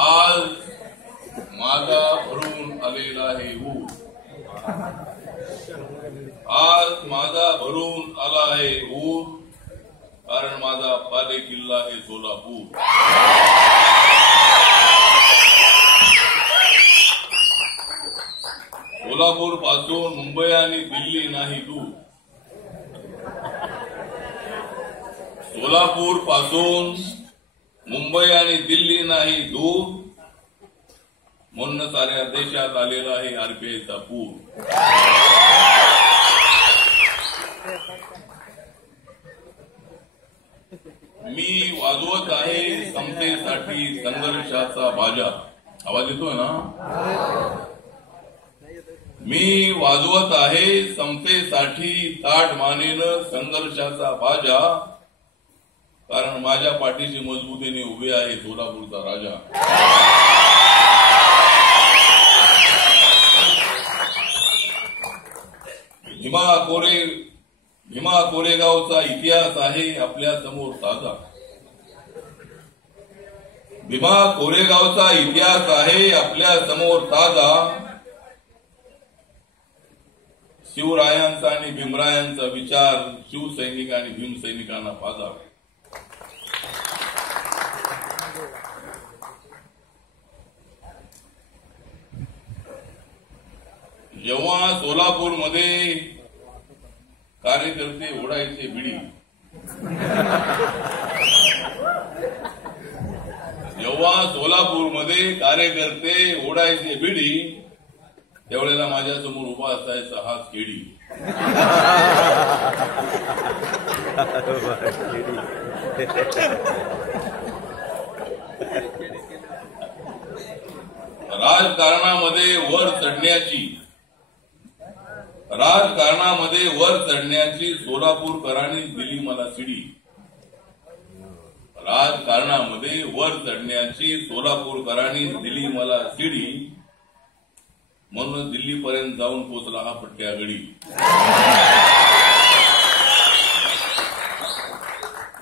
आज माझा भरून आलेला आहे ऊर, आज माझा भरून आला आहे ऊर, कारण माझा पाले किल्ला आहे सोलापूर. सोलापूर पासून मुंबई आणि दिल्ली नाही दूर, सोलापूर पासून मुंबई आणि दिल्ली नाही दूर, म्हणून साऱ्या देशात आलेला आहे आरपीआयचा पूर. मी वाजवत आहे समतेसाठी संघर्षाचा बाजा. आवाज येतोय ना? मी वाजवत आहे समतेसाठी ताठ मानेनं संघर्षाचा बाजा, कारण माझ्या पाठीशी मजबूतीने उभे आहे सोलापूरचा राजा. भीमा कोरेगावचा इतिहास आहे आपल्या समोर ताजा. भीमा कोरेगावचा इतिहास आहे आपल्या समोर ताजा. शिवरायांचा आणि भीमरायांचा विचार शिवसैनिक आणि भीमसैनिकांना पाजा. जेव्हा सोलापूरमध्ये कार्यकर्ते ओढायचे बिडी, जेव्हा सोलापूरमध्ये कार्यकर्ते ओढायचे बिडी, त्यावेळेला माझ्यासमोर उभा असायचा हाच केडी. राजकारणामध्ये वर चढण्याची सोलापूरकरांनी दिली मला शिडी. राजकारणामध्ये वर चढण्याची सोलापूरकरांनी दिली मला शिडी, म्हणून दिल्लीपर्यंत जाऊन पोहोचला हा पट्ट्या गडी.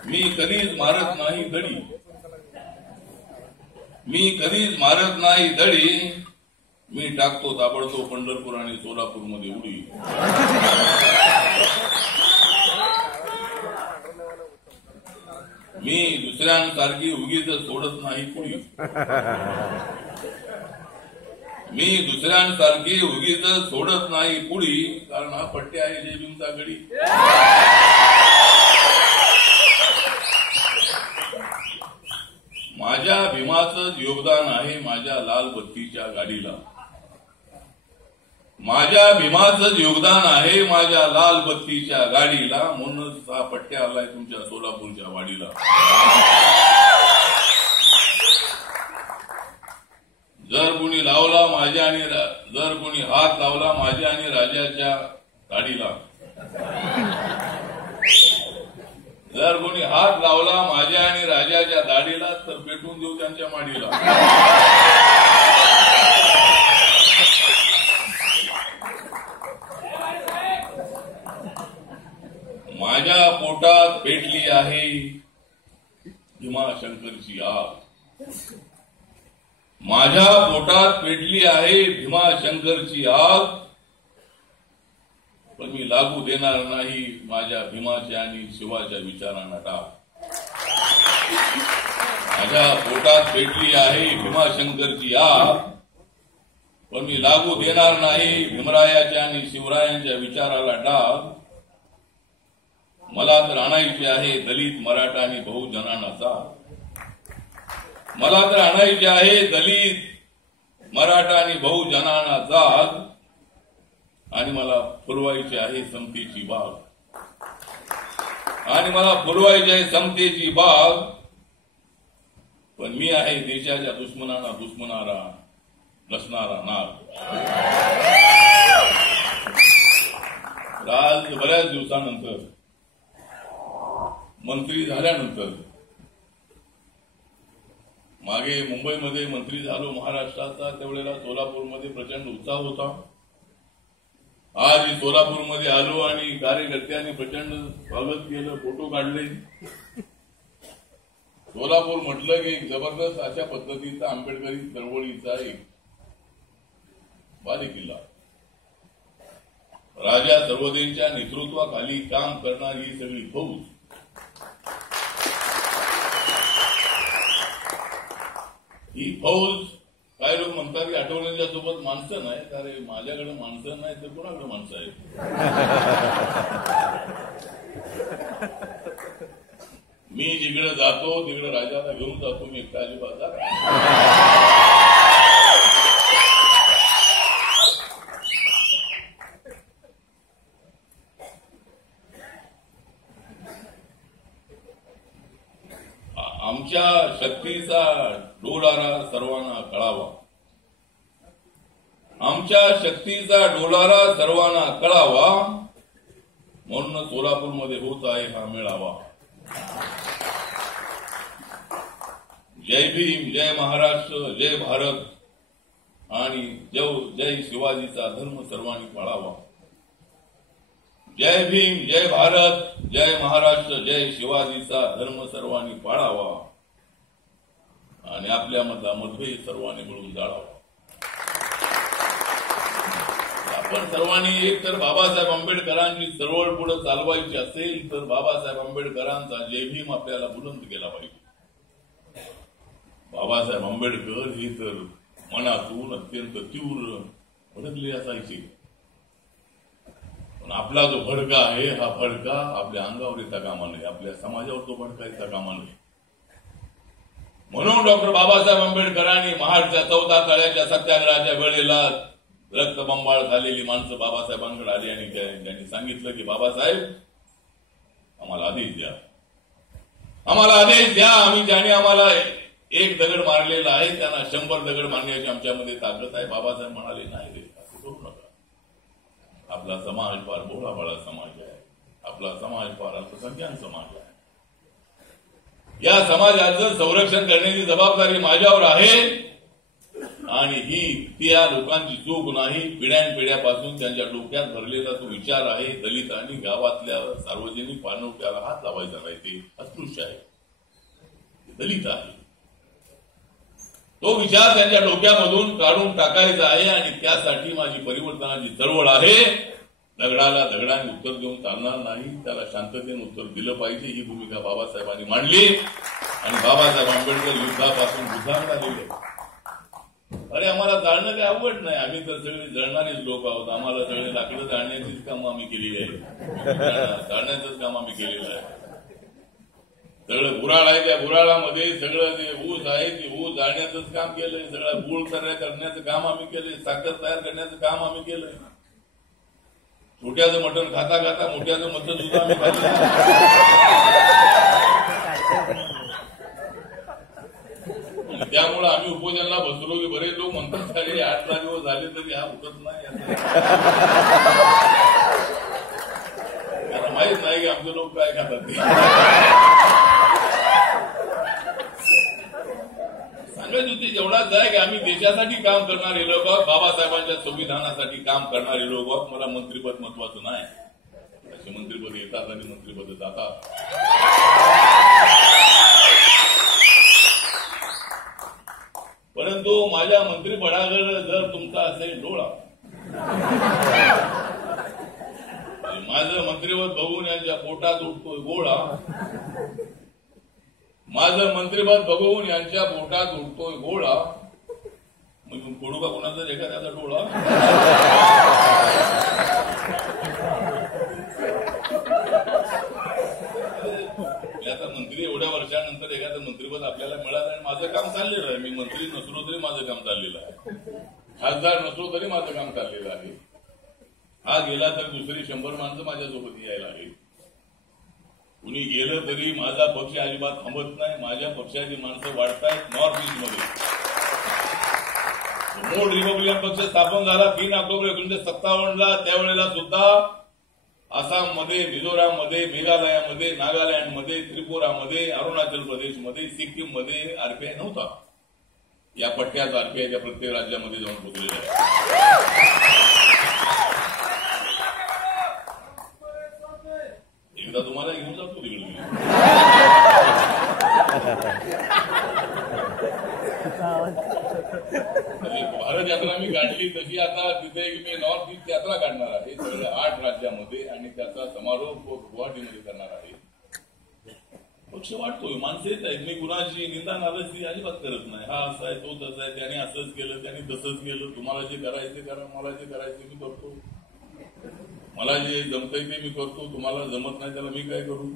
मी कधीच मारत नाही दडी, मी कधीच मारत नाही दडी, मी टाकतो ताबडतोब पंढरपूर आणि सोलापूरमध्ये उडी. मी दुसऱ्यांसारखी उगीच सोडत नाही कुणी, मी दुसऱ्यांसारखी उगीच सोडत नाही पुढी, कारण हा पट्ट्या आहे जय भीमचा गडी. माझ्या भीमाचं योगदान आहे माझ्या लाल बत्तीच्या गाडीला. माझ्या भीमाचं योगदान आहे माझ्या लाल बत्तीच्या गाडीला, म्हणूनच हा पट्ट्या आलाय तुमच्या सोलापूरच्या वाडीला. जर कोणी लावला माझ्या आणि जर कोणी हात लावला माझ्या आणि राजाच्या गाडीला, जर कोणी हात लावला माझ्या आणि राजाच्या दाढीला, तर पेटून देऊ त्यांच्या माडीला. माझ्या पोटात पेटली आहे भीमाशंकरची आग. माझ्या पोटात पेटली आहे भीमाशंकरची आग, पण मी लागू देणार नाही माझ्या भीमाच्या आणि शिवाच्या विचारांना टाक. माझ्या पोटात पेटली आहे भीमाशंकरची आग, पण मी लागू देणार नाही भीमरायाच्या आणि शिवरायांच्या विचाराला डाग. मला तर आणायची आहे दलित मराठा आणि बहुजनांना जाग. मला तर आणायची आहे दलित मराठा आणि बहुजनांना जाग, आणि मला फुलवायची आहे समतेची बाग. आणि मला फुलवायची आहे समतेची बाग, पण मी आहे देशाच्या दुश्मनांना दुश्मनारा नसणारा नाग. आज बऱ्याच दिवसानंतर मंत्री झाल्यानंतर, मागे मुंबईमध्ये मंत्री झालो महाराष्ट्राचा, त्यावेळेला सोलापूरमध्ये प्रचंड उत्साह होता. आज सोलापूरमध्ये आलो आणि कार्यकर्त्यांनी प्रचंड स्वागत केलं, फोटो काढले. सोलापूर म्हटलं की एक जबरदस्त अशा पद्धतीचा आंबेडकरी चळवळीचा एक बालेकिल्ला, राजा सर्वोदयींच्या नेतृत्वाखाली काम करणारी ही सगळी फौज, ही फौज काय लोक म्हणतात की आठवड्यांच्या सोबत माणसं नाही, अरे माझ्याकडे माणसं नाही तर कोणाकडे माणसं आहेत? मी जिकडे जातो तिकडे राजाला घेऊन जातो, मी एकटा अजिबात जात नाही. आमच्या शक्तीचा डोलारा सर्वांना कळावा, आमच्या शक्तीचा डोलारा सर्वांना कळावा, म्हणून सोलापूरमध्ये होत आहे हा मेळावा. जय भीम, जय महाराष्ट्र, जय भारत आणि जय शिवाजीचा धर्म सर्वांनी पाळावा. जय भीम, जय भारत, जय महाराष्ट्र, जय शिवाजीचा धर्म सर्वांनी पाळावा आणि आपल्यामधला मतभेद सर्वांनी मिळून जाळावा. आपण सर्वांनी एक तर बाबासाहेब आंबेडकरांची चळवळ पुढे चालवायची असेल तर बाबासाहेब आंबेडकरांचा जय भीम आपल्याला बुलंद केला पाहिजे. बाबासाहेब आंबेडकर हे तर मनातून अत्यंत तीव्र भडकले असायचे, पण आपला जो भडका आहे हा भडका आपल्या अंगावर येता कामा नये, आपल्या समाजावर तो भडका येता कामा नये. म्हणून डॉक्टर बाबासाहेब आंबेडकरांनी महाडच्या 14 तळ्याच्या सत्याग्रहाच्या वेळेला रक्तबंबाळ झालेली माणसं बाबासाहेबांकडे आली आणि त्यांनी सांगितलं की बाबासाहेब आम्हाला आदेश द्या, आम्हाला आदेश द्या. आम्ही ज्याने आम्हाला एक दगड मारलेला आहे त्यांना 100 दगड मारण्याची आमच्यामध्ये ताकद आहे. बाबासाहेब म्हणाले नाही रे, असं करू नका. आपला समाज फार भोळाभाळा समाज आहे, आपला समाज फार अल्पसंख्याक समाज आहे. या समाजाचं संरक्षण करण्याची जबाबदारी माझ्यावर आहे आणि ही त्या लोकांची चूक नाही. पिढ्यानपिढ्यापासून त्यांच्या डोक्यात भरलेला तो विचार आहे. दलितांनी गावातल्या सार्वजनिक पाणवठ्याला हात लावायचा नाही, ते अस्पृश्य आहे, दलित आहे. तो विचार त्यांच्या डोक्यामधून काढून टाकायचा आहे आणि त्यासाठी माझी परिवर्तनाची चळवळ आहे. दगडाला दगडाने उत्तर देऊन चालणार नाही, त्याला शांततेने उत्तर दिलं पाहिजे. ही भूमिका बाबासाहेबांनी मांडली आणि बाबासाहेब आंबेडकर युद्धापासून युद्धात आलेले. अरे आम्हाला जाळणं काही अवघड नाही, आम्ही तर सगळे जळणारेच लोक आहोत. आम्हाला सगळे लाकडं जाळण्याचीच कामं आम्ही केलेली आहे, जाळण्याचंच काम आम्ही केलेलं आहे. सगळं गुराळ आहे, त्या गुराळामध्ये सगळं जे ऊस आहे ते ऊस जाळण्याचंच काम केलंय. सगळं गुळ तयार करण्याचं काम आम्ही केलंय, साखर तयार करण्याचं काम आम्ही केलंय. छोट्याचं मटण खाता खाता मोठ्याचं मटण सुद्धा आम्ही खाल्लं. त्यामुळे आम्ही उपोषणाला बसलो की बरेच लोक म्हणतात अरे 8 दिवस झाले तरी हा उठत नाही. त्यांना माहित नाही की आमचे लोक काय खातात ते. सांगायची होती जेवढाच आहे की आम्ही देशासाठी काम करणारे लोक आहोत, बाबासाहेबांच्या संविधानासाठी काम करणारे लोक आहोत. मला मंत्रिपद महत्वाचं नाही, असे मंत्रिपद येतात आणि मंत्रिपद जातात. परंतु माझ्या मंत्रिपदाकडे जर तुमचा असेल डोळा, माझं मंत्रिपद बघून यांच्या पोटात उठतोय गोळा, माझं मंत्रिपद बघून यांच्या पोटात उठतोय गोळा, मग फोडू का कोणाचा एखाद्याचा डोळा? आता मंत्री एवढ्या वर्षानंतर एखादं मंत्रिपद आपल्याला मिळालं आणि माझं काम चाललेलं आहे. मी मंत्री नसलो तरी माझं काम चाललेलं आहे, खासदार नसलो तरी माझं काम चाललेलं आहे. हा गेला तर दुसरी 100 माणसं माझ्यासोबत यायला आहेत. कुणी गेलं तरी माझा पक्ष अजिबात थांबत नाही. माझ्या पक्षाची माणसं वाढतायत. नॉर्थ ईस्ट मध्ये मूळ रिपब्लिकन पक्ष स्थापन झाला 3 ऑक्टोबर 1957ला. त्यावेळेला सुद्धा आसाममध्ये, मिझोराममध्ये, मेघालयामध्ये, नागालँडमध्ये, त्रिपुरामध्ये, अरुणाचल प्रदेशमध्ये, सिक्कीममध्ये आरपीआय नव्हता. या पट्ट्यात आरपीआयच्या प्रत्येक राज्यामध्ये जाऊन पोहोचलेला आहे. एकदा तुम्हाला घेऊन जातो तिकडे. भारत यात्रा मी काढली तशी आता तिथे मी नॉर्थ ईस्ट यात्रा काढणार आहे सगळ्या 8 राज्यामध्ये आणि त्याचा समारोप गुवाहाटीमध्ये करणार आहे. पक्ष वाटतोय, माणसं येत आहेत. मी कुणाची निंदा नाराजी अजिबात करत नाही. हा असा आहे, तो तसा आहे, त्याने असंच केलं, त्याने तसंच केलं. तुम्हाला जे करायचे करा, मला जे करायचे मी करतो. मला जे जमतंय ते मी करतो, तुम्हाला जमत नाही त्याला मी काय करू.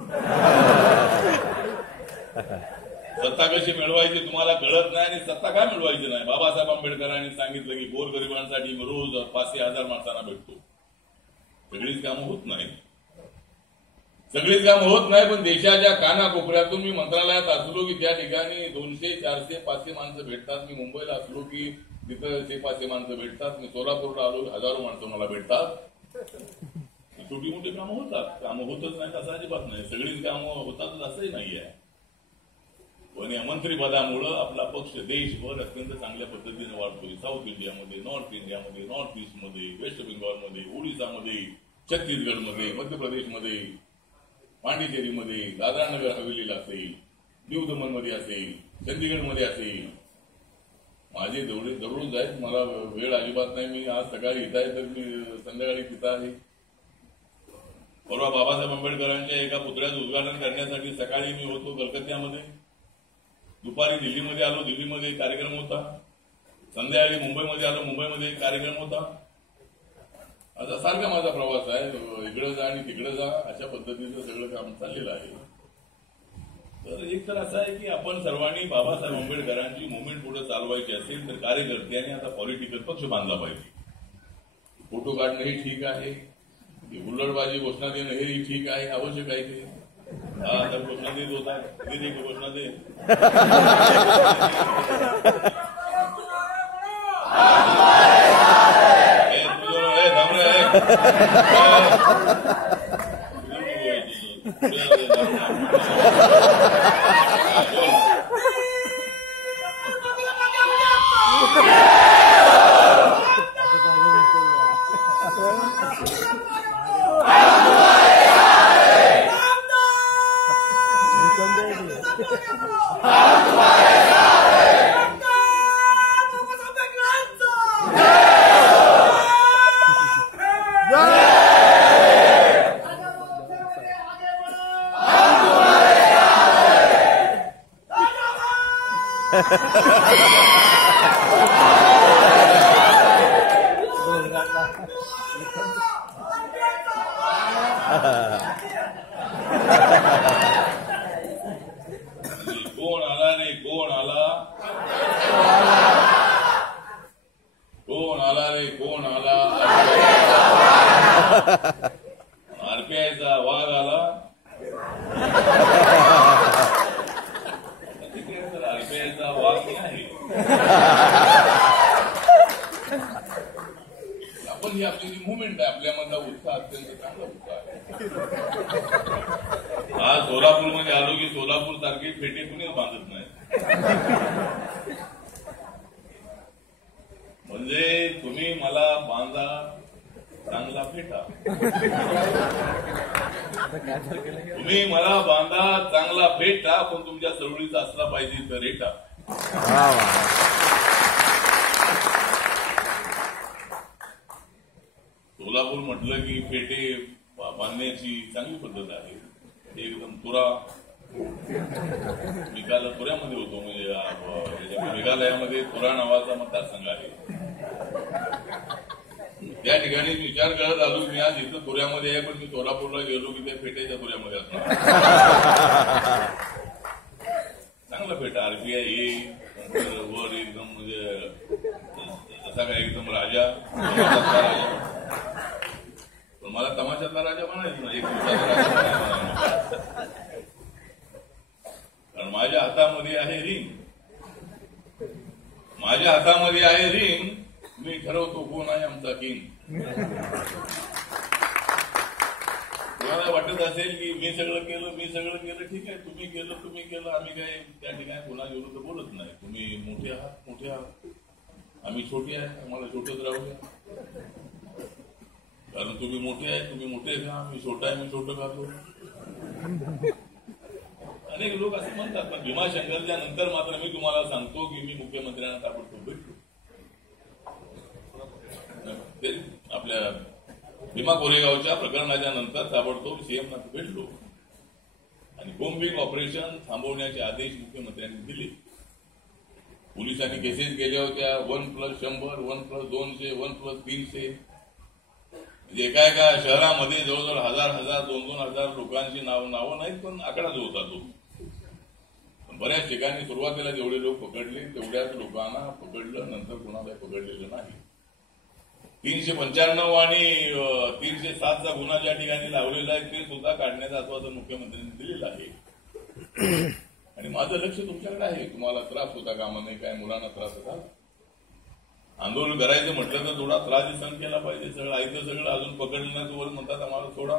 सत्ता कशी मिळवायची तुम्हाला कळत नाही आणि सत्ता काय मिळवायची नाही. बाबासाहेब आंबेडकरांनी सांगितलं की गोरगरिबांसाठी मी रोज 5,000 माणसांना भेटतो. सगळीच कामं होत नाही, सगळीच कामं होत नाही. पण देशाच्या कानाकोपऱ्यातून मी मंत्रालयात असलो की त्या ठिकाणी 200, 400, 500 माणसं भेटतात. मी मुंबईला असलो की तिथं 500 माणसं भेटतात. मी सोलापूरला आलो, हजारो माणसं मला भेटतात. छोटी मोठी कामं होतात, कामं होतच नाही असं अजिबात नाही. सगळीच कामं होतातच असंही नाहीये. पण या मंत्रिपदामुळं आपला पक्ष देशभर अत्यंत चांगल्या पद्धतीने वाढतोय. साऊथ इंडियामध्ये, नॉर्थ इंडियामध्ये, नॉर्थ ईस्टमध्ये, वेस्ट बेंगॉलमध्ये, ओडिसामध्ये, छत्तीसगडमध्ये, मध्य प्रदेशमध्ये, पांडिचेरीमध्ये, दादरा नगर हवेलीला असेल, दीव दमनमध्ये असेल, चंदीगडमध्ये असेल. माझे दररोज आहेत, मला वेळ अजिबात नाही. मी आज सकाळी इथं आहे तर मी संध्याकाळी तिथं आहे. परवा बाबासाहेब आंबेडकरांच्या एका पुतळ्याचं उद्घाटन करण्यासाठी सकाळी मी होतो कलकत्त्यामध्ये. दुपारी दिल्लीमध्ये आलो, दिल्लीमध्ये कार्यक्रम होता. संध्याकाळी मुंबईमध्ये आलो, मुंबईमध्ये कार्यक्रम होता. आता सारखा माझा प्रवास आहे. इकडं जा आणि तिकडं जा अशा पद्धतीचं सगळं काम चाललेलं आहे. तर एक तर असं आहे की आपण सर्वांनी बाबासाहेब आंबेडकरांची मुवमेंट पुढे चालवायची असेल तर कार्यकर्त्यांनी आता पॉलिटिकल पक्ष बांधला पाहिजे. फोटो काढणं हे ठीक आहे, हुल्लडबाजी घोषणा देणं हे ठीक आहे, आवश्यक आहे ते. हा तर घोषणा देत होता, दे घोषणा दे. कोण आला रे, कोण आला, कोण आला रे, कोण आला. आरपीआयचा वाघ आला. आरपीआयचा वाघ आहे. आपण ही आपली जी मुवमेंट आहे, आपल्यामधला उत्साह अत्यंत चांगला उत्साह आहे. आज सोलापूरमध्ये आलो की सोलापूर सारखे फेटे कुणीच बांधत नाही. म्हणजे तुम्ही मला बांधा, चांगला फेटा. तुम्ही मला बांधा, चांगला फेटा, पण तुमच्या सवडीचा असला पाहिजे तर रेटा. सोलापूर म्हटलं की फेटे बांधण्याची चांगली पद्धत आहे. एकदम तुरा. मी काल तुऱ्यामध्ये होतो, म्हणजे मेघालयामध्ये तुरा नावाचा मतदारसंघ आहे. त्या ठिकाणी विचार करत आलो मी आज इथं तुऱ्यामध्ये आहे, पण मी सोलापूरला गेलो की त्या फेट्याच्या तुऱ्यामध्ये असणार. चांगला फेटा आरपीआय येईल वर एकदम, म्हणजे असा काय एकदम राजा. पण मला तमाशातला राजा म्हणायचं ना, एक दिवसाचा राजा म्हणायचा. कारण माझ्या हातामध्ये आहे रिंग, माझ्या हातामध्ये आहे रिंग. मी ठरवतो कोण आहे आमचा किंग. तुम्हाला वाटत असेल की मी सगळं केलं, ठीक आहे, तुम्ही केलं, आम्ही काय त्या ठिकाणी कोणा विरुद्ध बोलत नाही. तुम्ही मोठे आहात, आम्ही छोटे आहे, आम्हाला छोटच राहूया. कारण तुम्ही मोठे खा, आम्ही छोटा आहे, मी छोटं खातो. अनेक लोक असं म्हणतात. पण भीमाशंकरच्या नंतर मात्र मी तुम्हाला सांगतो की मी मुख्यमंत्र्यांना ताबडतोब भेटतो. आपल्या भीमा कोरेगावच्या प्रकरणाच्या नंतर ताबडतोब सीएमना भेटलो आणि बॉम्बिंग ऑपरेशन थांबवण्याचे आदेश मुख्यमंत्र्यांनी दिले. पोलिसांनी केसेस केल्या होत्या 1+100, 1+200, 1+300. म्हणजे एका शहरामध्ये जवळजवळ 1000, 2,000 लोकांची नावं नाहीत, पण आकडा जो होता तो. बऱ्याच ठिकाणी सुरुवातीला जेवढे लोक पकडले तेवढ्याच लोकांना पकडलं, नंतर कुणालाही पकडलेलं नाही. 395 आणि 307चा गुन्हा ज्या ठिकाणी लावलेला आहे ते सुद्धा काढण्याचं आश्वासन मुख्यमंत्र्यांनी दिलेलं आहे. आणि माझं लक्ष तुमच्याकडे आहे. तुम्हाला त्रास होता कामा नाही, काय मुलांना त्रास होता. आंदोलन करायचं म्हटलं तर थोडा त्रास सहन केला पाहिजे. सगळं ऐकतं सगळं अजून पकडण्याचं वर म्हणतात आम्हाला सोडा.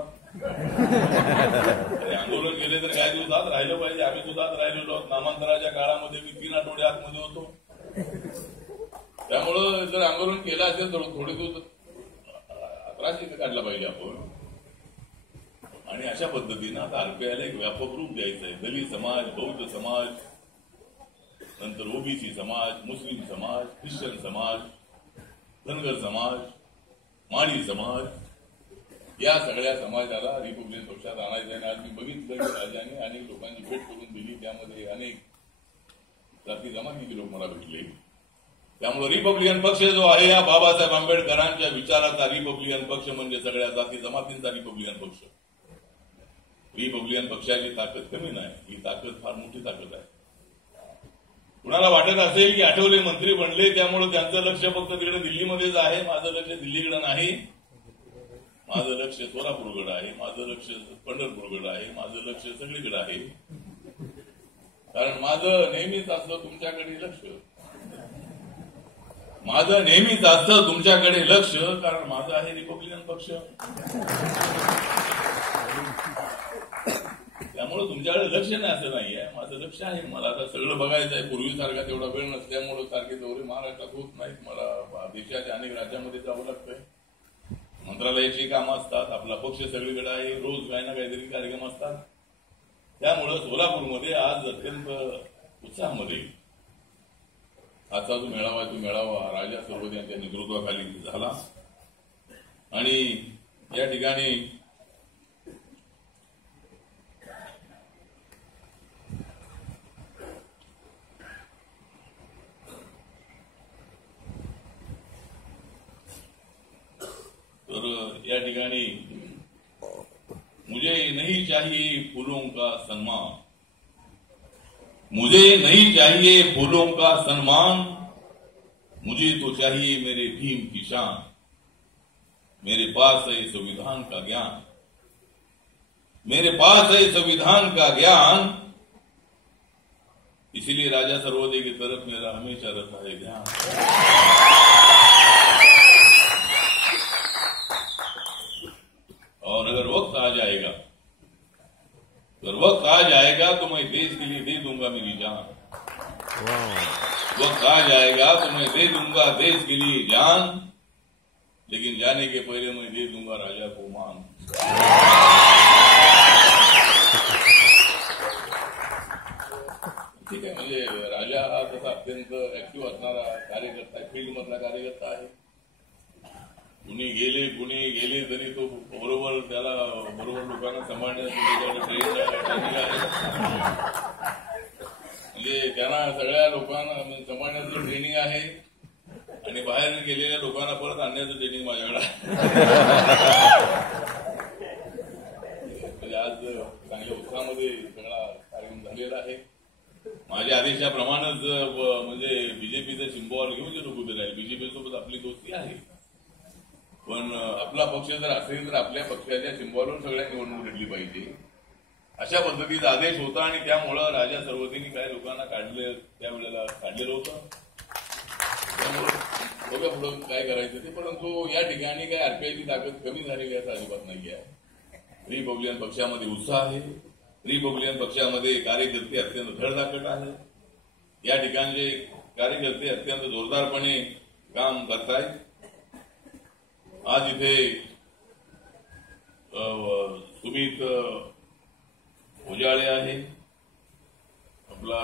आंदोलन केले तर काही दिवसात राहिलं पाहिजे. आम्ही सुद्धा राहिलेलो आहोत. नामांतराच्या काळामध्ये मी 3 आठवडे आतमध्ये होतो. त्यामुळं जर आंदोलन केलं असेल तर थोडे दिवस त्रास काढला पाहिजे आपण. आणि अशा पद्धतीनं आता आरपीआयला एक व्यापक रूप द्यायचं आहे. दलित समाज, बौद्ध समाज, नंतर ओबीसी समाज, मुस्लिम समाज, ख्रिश्चन समाज, धनगर समाज, माळी समाज, या सगळ्या समाजाला रिपब्लिकन पक्षात आणायचं आहे. आज मी बघितलं की राजाने अनेक लोकांची भेट करून दिली. त्यामध्ये अनेक जाती जमातीचे लोक मला भेटले. त्यामुळे रिपब्लिकन पक्ष जो आहे या बाबासाहेब आंबेडकरांच्या विचाराचा रिपब्लिकन पक्ष म्हणजे सगळ्या जाती जमातींचा रिपब्लिकन पक्ष. रिपब्लिकन पक्षाची ताकद कमी नाही, ही ताकद फार मोठी ताकद आहे. कुणाला वाटत असेल की आठवले मंत्री बनले त्यामुळे त्यांचं लक्ष फक्त तिकडे दिल्लीमध्येच आहे. माझं लक्ष दिल्लीकडे नाही. माझं लक्ष सोलापूरकडे आहे. माझं लक्ष पंढरपूरकडे आहे. माझं लक्ष सगळीकडे आहे. कारण माझं नेहमीच असतं तुमच्याकडे लक्ष. माझं नेहमीच असतं तुमच्याकडे लक्ष, कारण माझं आहे रिपब्लिकन पक्ष. त्यामुळे तुमच्याकडे लक्ष नाही असं नाहीये. माझं लक्ष आहे. मला आता सगळं बघायचं आहे. पूर्वीसारखा तेवढा वेळ नसल्यामुळे सारखे दौरे महाराष्ट्रात होत नाहीत. मला देशाच्या अनेक राज्यांमध्ये जावं लागतंय. मंत्रालयाची कामं असतात. आपला पक्ष सगळीकडे आहे. रोज काही ना काहीतरी कार्यक्रम असतात. त्यामुळं सोलापूरमध्ये आज अत्यंत उत्साहामध्ये आजचा जो मेळावा राजा सर्वोदय यांच्या नेतृत्वाखाली झाला. आणि या ठिकाणी मुझे नहीं चाहिए फूलों का सम्मान, मुझे नहीं चाहिए फूलों का सम्मान, मुझे तो चाहिए मेरे भीम की शान. मेरे पास है संविधान का ज्ञान, मेरे पास है संविधान का ज्ञान, इसलिए राजा सर्वोदय की तरफ मेरा हमेशा रहता है ध्यान. और अगर वक्त आ जाएगा, अगर वक्त आ जाएगा तो मैं देश के लिए दे दूंगा मेरी जान. वक्त आ जाएगा तो मैं दे दूंगा देश के लिए जान, लेकिन जाने के पहले मैं दे दूंगा राजा को मान. ठीक आहे. म्हणजे राजा हा तसा अत्यंत ऍक्टिव्ह असणारा कार्यकर्ता आहे. फील्ड मधला कार्यकर्ता आहे. कुणी गेले तरी तो बरोबर त्याला लोकांना सांभाळण्यासाठी ट्रेनिंग आहे. म्हणजे त्यांना सगळ्या लोकांना सांभाळण्याचं ट्रेनिंग आहे. आणि बाहेर गेलेल्या लोकांना परत आणण्याचं ट्रेनिंग माझ्याकडे. म्हणजे आज चांगल्या उत्साहामध्ये सगळा कार्यक्रम झालेला आहे. माझ्या आदेशाप्रमाणेच म्हणजे बीजेपीचं सिम्बॉल घेऊन जे लोक उभे राहिले. बीजेपीसोबत आपली दोस्ती आहे. पण आपला पक्ष जर असेल तर आपल्या पक्षाच्या सिम्बॉलवर सगळ्या निवडणूक लढली पाहिजे, अशा पद्धतीचा आदेश होता. आणि त्यामुळं राजा सर्वोदयनी काही लोकांना त्यावेळेला काढलेलं होतं. त्यामुळे बघा पुढं काय करायचं ते. परंतु या ठिकाणी काय आरपीआयची ताकद कमी झालेली असं अजिबात नाही आहे. रिपब्लिकन पक्षामध्ये उत्साह आहे. रिपब्लिकन पक्षामध्ये कार्यकर्ते अत्यंत धडधाकट आहेत. या ठिकाणचे कार्यकर्ते अत्यंत जोरदारपणे काम करतायत. आज इथे सुमित उजाळे आहे, आपला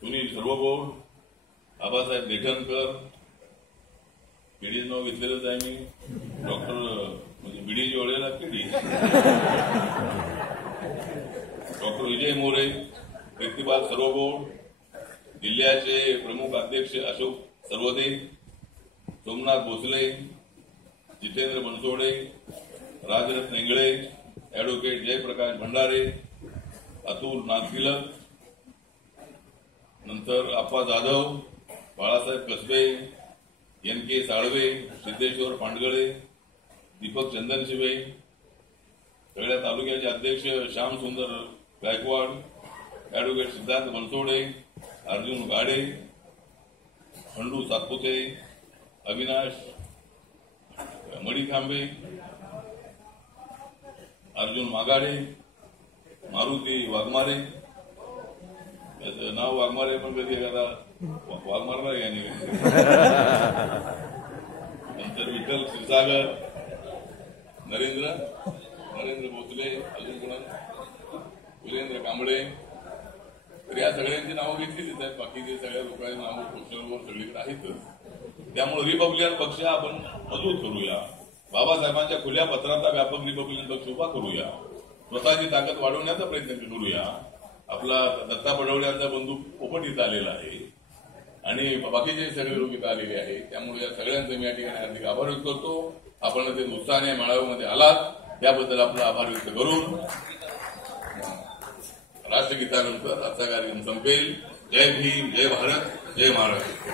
सुनील सर्वगौड, आबासाहेब देठणकर, केडीचं नाव घेतलेलंच आहे मी. डॉक्टर म्हणजे बीडीच्या वेळेला केडी. डॉक्टर विजय मोरे, कीर्तिपाल सर्वगोड, जिल्ह्याचे प्रमुख अध्यक्ष अशोक सर्वदे, सोमनाथ भोसले, जितेंद्र बनसोडे, राजरत्न इंगळे, ऍडव्होकेट जयप्रकाश भंडारे, अतुल नागतिलक, नंतर आप्पा जाधव, बाळासाहेब कसबे, एन के साळवे, सिद्धेश्वर पांडगळे, दीपक चंदनशिवे, सगळ्या तालुक्याचे अध्यक्ष श्याम सुंदर गायकवाड, ऍडव्होकेट सिद्धार्थ बनसोडे, अर्जुन गाडे, खंडू सातपुते, अविनाश मडीखांबे, अर्जुन मागाडे, मारुती वाघमारे. त्याचं नाव वाघमारे पण कधी एखादा वाघमारणार याने. नंतर विठ्ठल क्षीरसागर, नरेंद्र भोसले, अजून कोणा वीरेंद्र कांबळे. तर या सगळ्यांची नावं घेतलीच आहेत. बाकीचे सगळ्या लोकांची नावं पोस्टरवर सगळीकडे आहेतच. त्यामुळे रिपब्लिकन पक्ष आपण मजबूत करूया. बाबासाहेबांच्या खुल्या पत्राचा व्यापक रिपब्लिकन पक्ष उभा करूया. स्वतःची ताकद वाढवण्याचा प्रयत्न करूया. आपला दत्ता पडवल्याचा बंधू पोपट इथं आलेला आहे आणि बाकीचे सगळे लोक इथं आलेले आहेत. त्यामुळे या सगळ्यांचं मी या ठिकाणी हार्दिक आभार व्यक्त करतो. आपण ते उत्साहाने मेळाव्यामध्ये आलात त्याबद्दल आपला आभार व्यक्त करून राष्ट्रगीतानंतर आजचा कार्यक्रम संपेल. जय भीम, जय भारत, जय महाराष्ट्र.